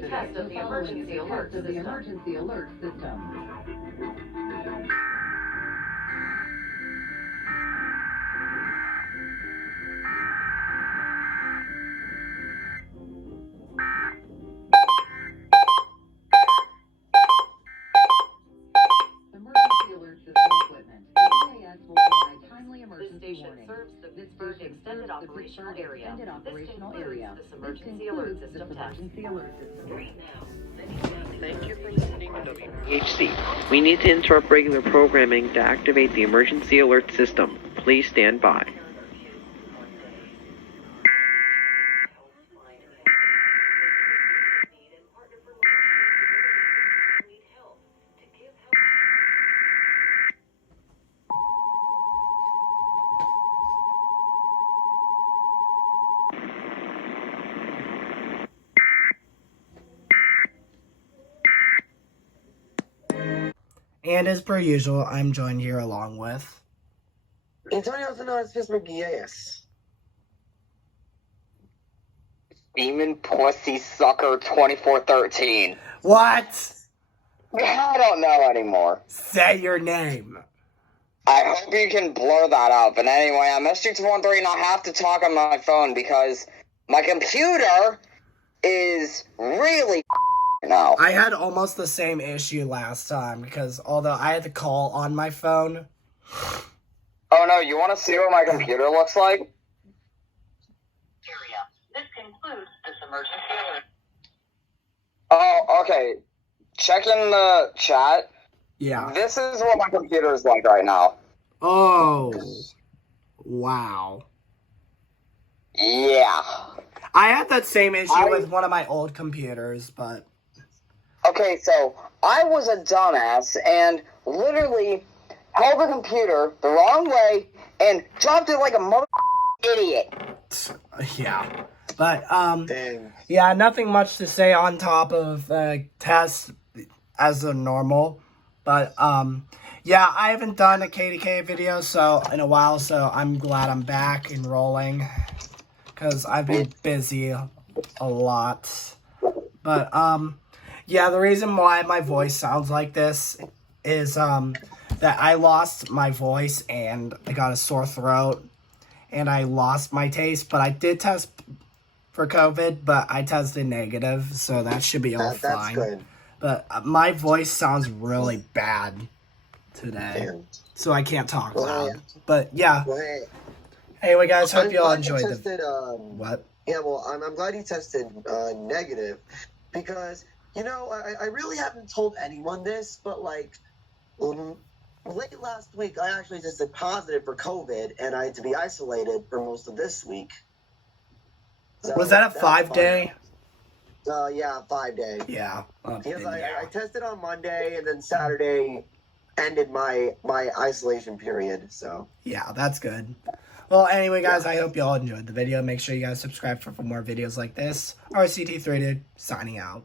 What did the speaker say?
the test of the emergency alert system. Emergency alert system equipment. The EAS will provide timely emergency warning. Serves the Pittsburgh Extended Operational Area. This concludes this emergency alert system test. Thank you for listening to WAHC. We need to interrupt regular programming to activate the emergency alert system. Please stand by. And as per usual, I'm joined here along with Antonio, also known as Pittsburgh EAS. Demon Pussy Sucker 2413. what? I don't know anymore. Say your name. I hope you can blur that out. But anyway, I'm SG213 and I have to talk on my phone because my computer is really now. I had almost the same issue last time because although I had to call on my phone. Oh no, you want to see what my computer looks like? This concludes this emergency alert. Oh, okay. Check in the chat. Yeah. This is what my computer is like right now. Oh. Wow. Yeah. I had that same issue with one of my old computers, but... Okay, so I was a dumbass and literally held the computer the wrong way and dropped it like a mother idiot. Yeah. But, Dang. yeah, nothing much to say on top of tests as a normal. But, yeah, I haven't done a KDKA video in a while, so I'm glad I'm back and rolling. Because I've been busy a lot. But, yeah, the reason why my voice sounds like this is, that I lost my voice and I got a sore throat. And I lost my taste, but I did test for COVID, but I tested negative, so that should be all fine. That's good. But my voice sounds really bad today, Damn. so I can't talk Well, loud. yeah. But yeah, Well, hey, anyway, guys, hope I'm you all glad enjoyed tested, what? Yeah, well, I'm glad he tested negative because, you know, I really haven't told anyone this, but, like, late last week, I actually tested positive for COVID, and I had to be isolated for most of this week. So Was that a 5-day? Yeah, 5-day. Yeah. Because I tested on Monday, and then Saturday ended my isolation period, so. Yeah, that's good. Well, anyway, guys, I hope you all enjoyed the video. Make sure you guys subscribe for more videos like this. RCT3 Dude, signing out.